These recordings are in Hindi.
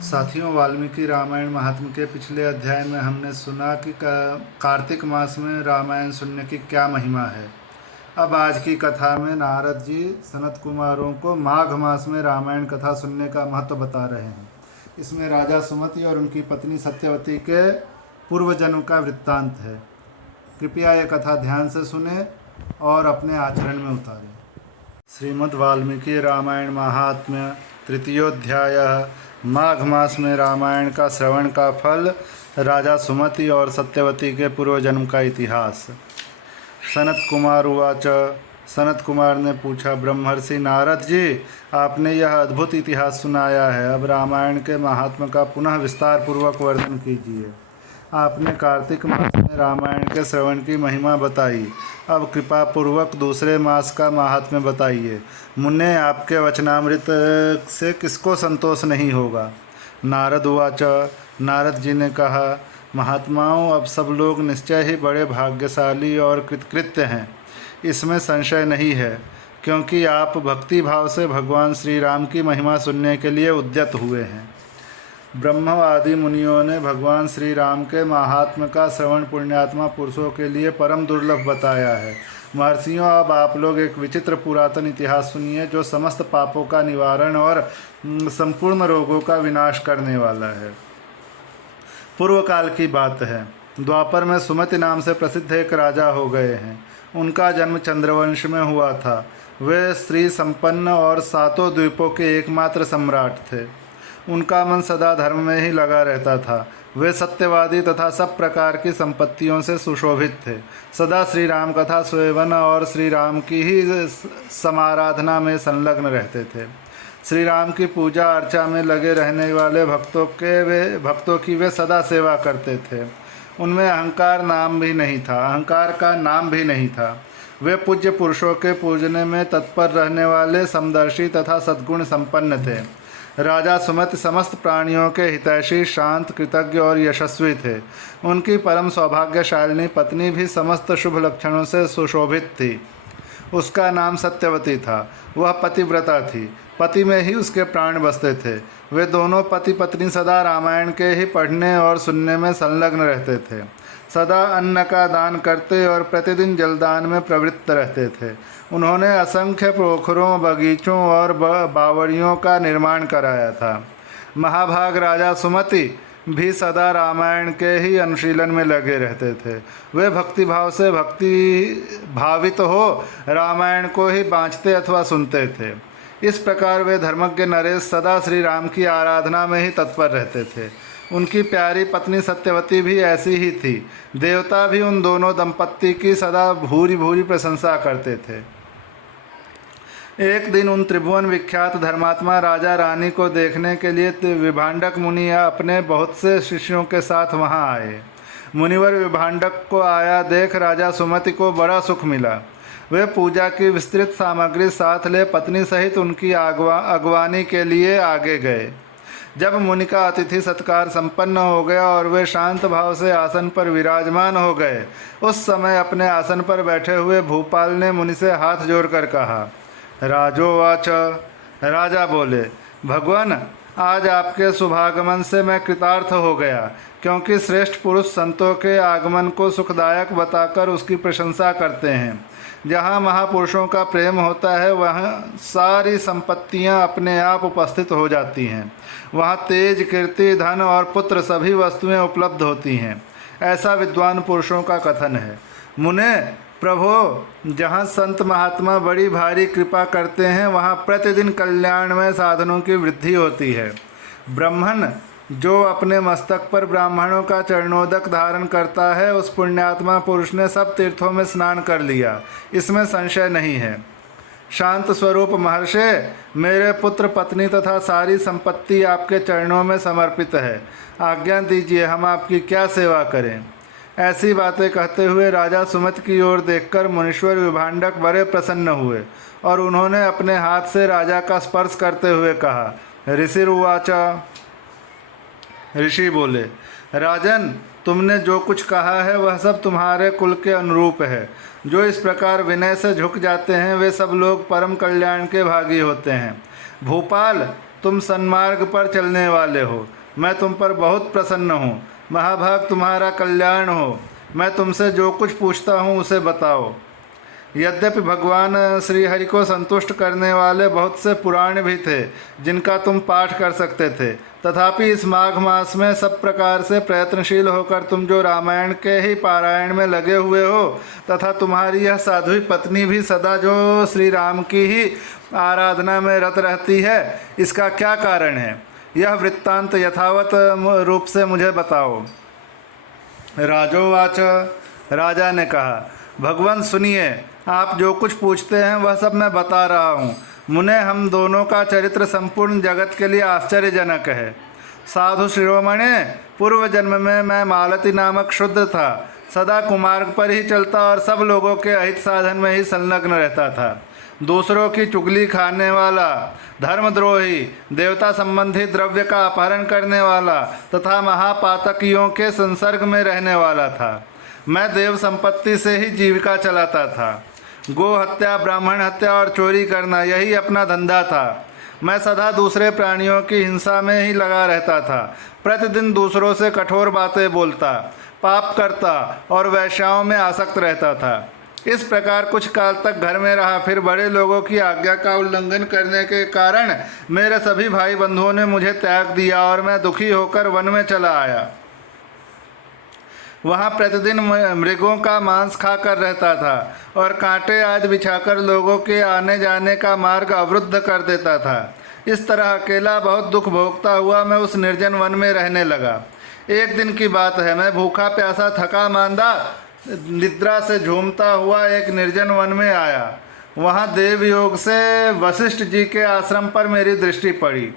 साथियों, वाल्मीकि रामायण महात्म्य के पिछले अध्याय में हमने सुना कि कार्तिक मास में रामायण सुनने की क्या महिमा है। अब आज की कथा में नारद जी सनत कुमारों को माघ मास में रामायण कथा सुनने का महत्व बता रहे हैं। इसमें राजा सुमति और उनकी पत्नी सत्यवती के पूर्व जन्म का वृत्तांत है। कृपया यह कथा ध्यान से सुने और अपने आचरण में उतारें। श्रीमद् वाल्मीकि रामायण महात्म्य तृतीयोध्याय। माघ मास में रामायण का श्रवण का फल, राजा सुमति और सत्यवती के पूर्व जन्म का इतिहास। सनत कुमार उवाच। सनत कुमार ने पूछा, ब्रह्मर्षि नारद जी, आपने यह अद्भुत इतिहास सुनाया है, अब रामायण के महात्म्य का पुनः विस्तार पूर्वक वर्णन कीजिए। आपने कार्तिक मास में रामायण के श्रवण की महिमा बताई, अब कृपा पूर्वक दूसरे मास का महात्म्य बताइए। मुन्ने, आपके वचनामृत से किसको संतोष नहीं होगा। नारद उवाच। नारद जी ने कहा, महात्माओं, अब सब लोग निश्चय ही बड़े भाग्यशाली और कृतकृत्य हैं, इसमें संशय नहीं है, क्योंकि आप भक्ति भाव से भगवान श्री राम की महिमा सुनने के लिए उद्यत हुए हैं। ब्रह्म आदि मुनियों ने भगवान श्री राम के महात्म्य का श्रवण पुण्यात्मा पुरुषों के लिए परम दुर्लभ बताया है। महर्षियों, अब आप लोग एक विचित्र पुरातन इतिहास सुनिए, जो समस्त पापों का निवारण और संपूर्ण रोगों का विनाश करने वाला है। पूर्व काल की बात है। द्वापर में सुमति नाम से प्रसिद्ध एक राजा हो गए हैं। उनका जन्म चंद्रवंश में हुआ था। वे स्त्री संपन्न और सातों द्वीपों के एकमात्र सम्राट थे। उनका मन सदा धर्म में ही लगा रहता था। वे सत्यवादी तथा सब प्रकार की संपत्तियों से सुशोभित थे। सदा श्री राम कथा सेवन और श्री राम की ही समाराधना में संलग्न रहते थे। श्री राम की पूजा अर्चा में लगे रहने वाले भक्तों की वे सदा सेवा करते थे। उनमें अहंकार का नाम भी नहीं था। वे पूज्य पुरुषों के पूजने में तत्पर रहने वाले समदर्शी तथा सद्गुण संपन्न थे। राजा सुमति समस्त प्राणियों के हितैषी, शांत, कृतज्ञ और यशस्वी थे। उनकी परम सौभाग्यशालिनी पत्नी भी समस्त शुभ लक्षणों से सुशोभित थी। उसका नाम सत्यवती था। वह पतिव्रता थी। पति में ही उसके प्राण बसते थे। वे दोनों पति पत्नी सदा रामायण के ही पढ़ने और सुनने में संलग्न रहते थे। सदा अन्न का दान करते और प्रतिदिन जलदान में प्रवृत्त रहते थे। उन्होंने असंख्य पोखरों, बगीचों और बावड़ियों का निर्माण कराया था। महाभाग राजा सुमति भी सदा रामायण के ही अनुशीलन में लगे रहते थे। वे भक्तिभाव से भावित हो रामायण को ही बाँचते अथवा सुनते थे। इस प्रकार वे धर्मज्ञ नरेश सदा श्री राम की आराधना में ही तत्पर रहते थे। उनकी प्यारी पत्नी सत्यवती भी ऐसी ही थी। देवता भी उन दोनों दंपत्ति की सदा भूरी भूरी प्रशंसा करते थे। एक दिन उन त्रिभुवन विख्यात धर्मात्मा राजा रानी को देखने के लिए विभांडक मुनि अपने बहुत से शिष्यों के साथ वहां आए। मुनिवर विभांडक को आया देख राजा सुमति को बड़ा सुख मिला। वे पूजा की विस्तृत सामग्री साथ ले पत्नी सहित उनकी अगवानी के लिए आगे गए। जब मुनि का अतिथि सत्कार संपन्न हो गया और वे शांत भाव से आसन पर विराजमान हो गए, उस समय अपने आसन पर बैठे हुए भूपाल ने मुनि से हाथ जोड़कर कहा, राजोवाच। राजा बोले, भगवान, आज आपके शुभागमन से मैं कृतार्थ हो गया, क्योंकि श्रेष्ठ पुरुष संतों के आगमन को सुखदायक बताकर उसकी प्रशंसा करते हैं। जहाँ महापुरुषों का प्रेम होता है, वहाँ सारी संपत्तियाँ अपने आप उपस्थित हो जाती हैं। वहाँ तेज, कीर्ति, धन और पुत्र सभी वस्तुएं उपलब्ध होती हैं। ऐसा विद्वान पुरुषों का कथन है। मुने, प्रभो, जहाँ संत महात्मा बड़ी भारी कृपा करते हैं, वहाँ प्रतिदिन कल्याणमय साधनों की वृद्धि होती है। ब्राह्मण जो अपने मस्तक पर ब्राह्मणों का चरणोदक धारण करता है, उस पुण्यात्मा पुरुष ने सब तीर्थों में स्नान कर लिया, इसमें संशय नहीं है। शांत स्वरूप महर्षे, मेरे पुत्र, पत्नी तथा सारी संपत्ति आपके चरणों में समर्पित है। आज्ञा दीजिए, हम आपकी क्या सेवा करें। ऐसी बातें कहते हुए राजा सुमति की ओर देखकर मुनीश्वर विभांडक बड़े प्रसन्न हुए और उन्होंने अपने हाथ से राजा का स्पर्श करते हुए कहा, ऋषिरुवाच। ऋषि बोले, राजन, तुमने जो कुछ कहा है वह सब तुम्हारे कुल के अनुरूप है। जो इस प्रकार विनय से झुक जाते हैं, वे सब लोग परम कल्याण के भागी होते हैं। भूपाल, तुम सन्मार्ग पर चलने वाले हो। मैं तुम पर बहुत प्रसन्न हूँ। महाभाग, तुम्हारा कल्याण हो। मैं तुमसे जो कुछ पूछता हूँ उसे बताओ। यद्यपि भगवान श्री हरि को संतुष्ट करने वाले बहुत से पुराण भी थे जिनका तुम पाठ कर सकते थे, तथापि इस माघ मास में सब प्रकार से प्रयत्नशील होकर तुम जो रामायण के ही पारायण में लगे हुए हो, तथा तुम्हारी यह साध्वी पत्नी भी सदा जो श्री राम की ही आराधना में रत रहती है, इसका क्या कारण है? यह वृत्तांत यथावत रूप से मुझे बताओ। राजोवाच, राजा ने कहा, भगवान सुनिए, आप जो कुछ पूछते हैं वह सब मैं बता रहा हूँ। मुने, हम दोनों का चरित्र संपूर्ण जगत के लिए आश्चर्यजनक है। साधु शिरोमणे, पूर्व जन्म में मैं मालती नामक शुद्ध था। सदा कुमार्ग पर ही चलता और सब लोगों के अहित साधन में ही संलग्न रहता था। दूसरों की चुगली खाने वाला, धर्मद्रोही, देवता संबंधी द्रव्य का अपहरण करने वाला तथा महापातकियों के संसर्ग में रहने वाला था। मैं देव संपत्ति से ही जीविका चलाता था। गो हत्या, ब्राह्मण हत्या और चोरी करना यही अपना धंधा था। मैं सदा दूसरे प्राणियों की हिंसा में ही लगा रहता था। प्रतिदिन दूसरों से कठोर बातें बोलता, पाप करता और वेश्याओं में आसक्त रहता था। इस प्रकार कुछ काल तक घर में रहा। फिर बड़े लोगों की आज्ञा का उल्लंघन करने के कारण मेरे सभी भाई बंधुओं ने मुझे त्याग दिया और मैं दुखी होकर वन में चला आया। वहाँ प्रतिदिन मृगों का मांस खाकर रहता था और कांटे आदि बिछाकर लोगों के आने जाने का मार्ग अवरुद्ध कर देता था। इस तरह अकेला बहुत दुख भोगता हुआ मैं उस निर्जन वन में रहने लगा। एक दिन की बात है, मैं भूखा प्यासा थका मांदा निद्रा से झूमता हुआ एक निर्जन वन में आया। वहाँ देवयोग से वशिष्ठ जी के आश्रम पर मेरी दृष्टि पड़ी।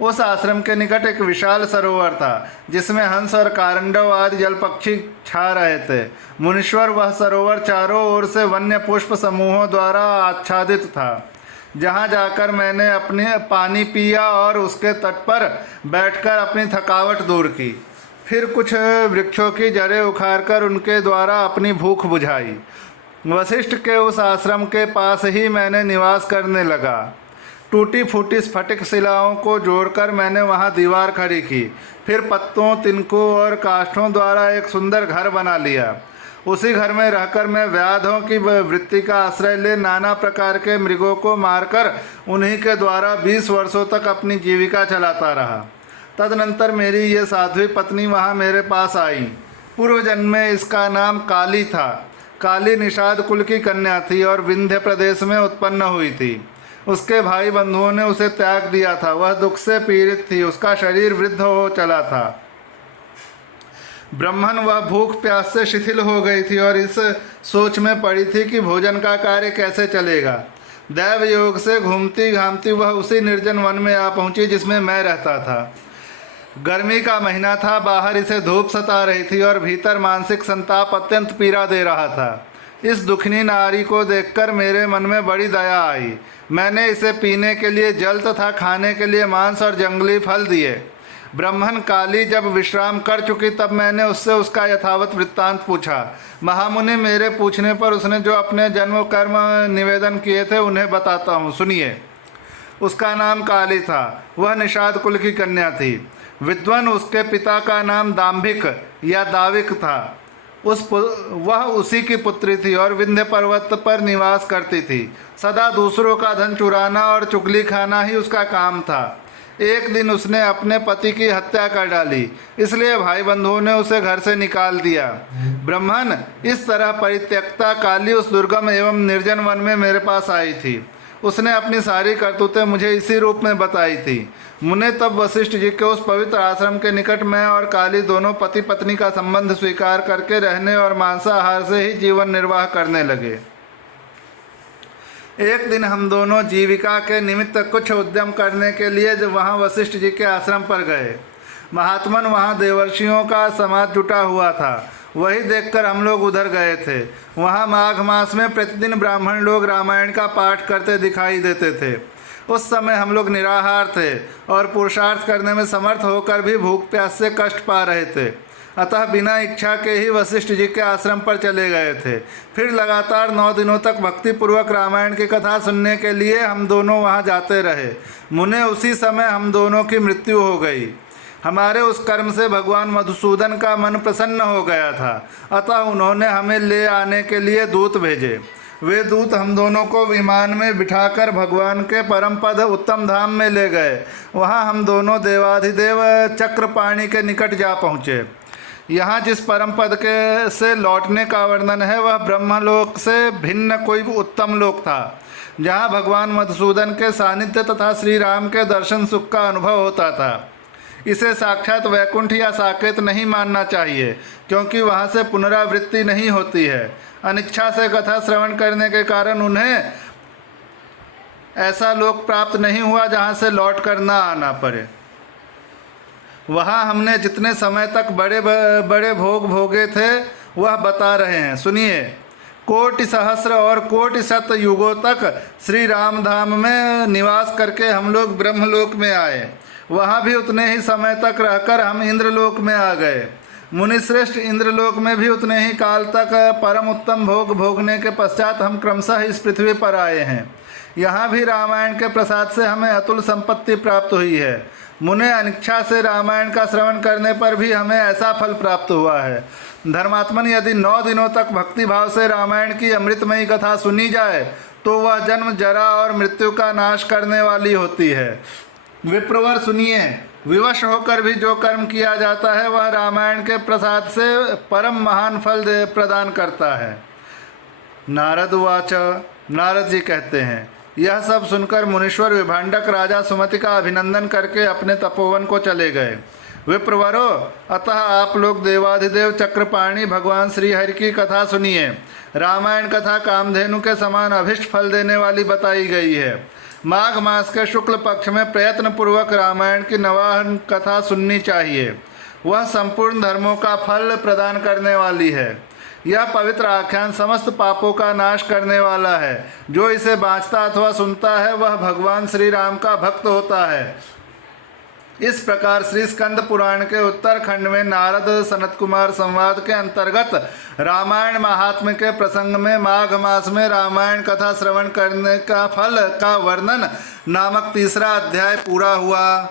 उस आश्रम के निकट एक विशाल सरोवर था जिसमें हंस और कारंडव आदि जल पक्षी छा रहे थे। मुनीश्वर, वह सरोवर चारों ओर से वन्य पुष्प समूहों द्वारा आच्छादित था। जहाँ जाकर मैंने अपने पानी पिया और उसके तट पर बैठकर अपनी थकावट दूर की। फिर कुछ वृक्षों की जड़ें उखाड़कर उनके द्वारा अपनी भूख बुझाई। वशिष्ठ के उस आश्रम के पास ही मैंने निवास करने लगा। टूटी फूटी स्फटिक शिलाओं को जोड़कर मैंने वहां दीवार खड़ी की। फिर पत्तों, तिनकों और काष्ठों द्वारा एक सुंदर घर बना लिया। उसी घर में रहकर मैं व्याधों की वृत्ति का आश्रय ले नाना प्रकार के मृगों को मारकर उन्हीं के द्वारा 20 वर्षों तक अपनी जीविका चलाता रहा। तदनंतर मेरी ये साध्वी पत्नी वहाँ मेरे पास आई। पूर्व जन्म में इसका नाम काली था। काली निषाद कुल की कन्या थी और विंध्य प्रदेश में उत्पन्न हुई थी। उसके भाई बंधुओं ने उसे त्याग दिया था। वह दुख से पीड़ित थी। उसका शरीर वृद्ध हो चला था। ब्राह्मण, वह भूख प्यास से शिथिल हो गई थी और इस सोच में पड़ी थी कि भोजन का कार्य कैसे चलेगा। दैव योग से घूमती घामती वह उसी निर्जन वन में आ पहुंची जिसमें मैं रहता था। गर्मी का महीना था। बाहर इसे धूप सता रही थी और भीतर मानसिक संताप अत्यंत पीड़ा दे रहा था। इस दुखनी नारी को देखकर मेरे मन में बड़ी दया आई। मैंने इसे पीने के लिए जल तथा खाने के लिए मांस और जंगली फल दिए। ब्राह्मण काली जब विश्राम कर चुकी तब मैंने उससे उसका यथावत वृत्तांत पूछा। महामुनि, मेरे पूछने पर उसने जो अपने जन्म कर्म निवेदन किए थे उन्हें बताता हूँ, सुनिए। उसका नाम काली था। वह निषाद कुल की कन्या थी। विद्वान, उसके पिता का नाम दाम्भिक या दाविक था। वह उसी की पुत्री थी और विंध्य पर्वत पर निवास करती थी। सदा दूसरों का धन चुराना और चुगली खाना ही उसका काम था। एक दिन उसने अपने पति की हत्या कर डाली, इसलिए भाई बंधुओं ने उसे घर से निकाल दिया। ब्राह्मण, इस तरह परित्यक्ता काली उस दुर्गम एवं निर्जन वन में मेरे पास आई थी। उसने अपनी सारी करतूतें मुझे इसी रूप में बताई थी। मुने, तब वशिष्ठ जी के उस पवित्र आश्रम के निकट मैं और काली दोनों पति पत्नी का संबंध स्वीकार करके रहने और मांसाहार से ही जीवन निर्वाह करने लगे। एक दिन हम दोनों जीविका के निमित्त कुछ उद्यम करने के लिए जब वहाँ वशिष्ठ जी के आश्रम पर गए। महात्मन, वहाँ देवर्षियों का समाज जुटा हुआ था। वही देखकर हम लोग उधर गए थे। वहाँ माघ मास में प्रतिदिन ब्राह्मण लोग रामायण का पाठ करते दिखाई देते थे। उस समय हम लोग निराहार थे और पुरुषार्थ करने में समर्थ होकर भी भूख प्यास से कष्ट पा रहे थे। अतः बिना इच्छा के ही वशिष्ठ जी के आश्रम पर चले गए थे। फिर लगातार 9 दिनों तक भक्तिपूर्वक रामायण की कथा सुनने के लिए हम दोनों वहाँ जाते रहे। मुने उसी समय हम दोनों की मृत्यु हो गई। हमारे उस कर्म से भगवान मधुसूदन का मन प्रसन्न हो गया था, अतः उन्होंने हमें ले आने के लिए दूत भेजे। वे दूत हम दोनों को विमान में बिठाकर भगवान के परम पद उत्तम धाम में ले गए। वहाँ हम दोनों देवाधिदेव चक्रपाणि के निकट जा पहुँचे। यहाँ जिस परम पद के से लौटने का वर्णन है वह ब्रह्मलोक से भिन्न कोई उत्तम लोक था, जहाँ भगवान मधुसूदन के सानिध्य तथा श्री राम के दर्शन सुख का अनुभव होता था। इसे साक्षात वैकुंठ या साकेत नहीं मानना चाहिए, क्योंकि वहाँ से पुनरावृत्ति नहीं होती है। अनिच्छा से कथा श्रवण करने के कारण उन्हें ऐसा लोक प्राप्त नहीं हुआ जहाँ से लौट कर न आना पड़े। वहाँ हमने जितने समय तक बड़े बड़े भोग भोगे थे वह बता रहे हैं, सुनिए। कोटि सहस्र और कोटि शत युगों तक श्री राम धाम में निवास करके हम लोग ब्रह्मलोक में आए। वहाँ भी उतने ही समय तक रहकर हम इंद्रलोक में आ गए। मुनिश्रेष्ठ इंद्रलोक में भी उतने ही काल तक परम उत्तम भोग भोगने के पश्चात हम क्रमशः इस पृथ्वी पर आए हैं। यहाँ भी रामायण के प्रसाद से हमें अतुल संपत्ति प्राप्त हुई है। मुने अनिच्छा से रामायण का श्रवण करने पर भी हमें ऐसा फल प्राप्त हुआ है। धर्मात्मन, यदि 9 दिनों तक भक्ति भाव से रामायण की अमृतमयी कथा सुनी जाए तो वह जन्म जरा और मृत्यु का नाश करने वाली होती है। विप्रवर, सुनिए। विवश होकर भी जो कर्म किया जाता है वह रामायण के प्रसाद से परम महान फल प्रदान करता है। नारद उवाच, नारद जी कहते हैं, यह सब सुनकर मुनीश्वर विभांडक राजा सुमति का अभिनंदन करके अपने तपोवन को चले गए। विप्रवरो, अतः आप लोग देवाधिदेव चक्रपाणि भगवान श्री हरि की कथा सुनिए। रामायण कथा कामधेनु के समान अभिष्ट फल देने वाली बताई गई है। माघ मास के शुक्ल पक्ष में प्रयत्न पूर्वक रामायण की नवाहन कथा सुननी चाहिए। वह संपूर्ण धर्मों का फल प्रदान करने वाली है। यह पवित्र आख्यान समस्त पापों का नाश करने वाला है। जो इसे बाँचता अथवा सुनता है वह भगवान श्री राम का भक्त होता है। इस प्रकार श्री स्कंद पुराण के उत्तर खंड में नारद सनत कुमार संवाद के अंतर्गत रामायण महात्म्य के प्रसंग में माघ मास में रामायण कथा श्रवण करने का फल का वर्णन नामक तीसरा अध्याय पूरा हुआ।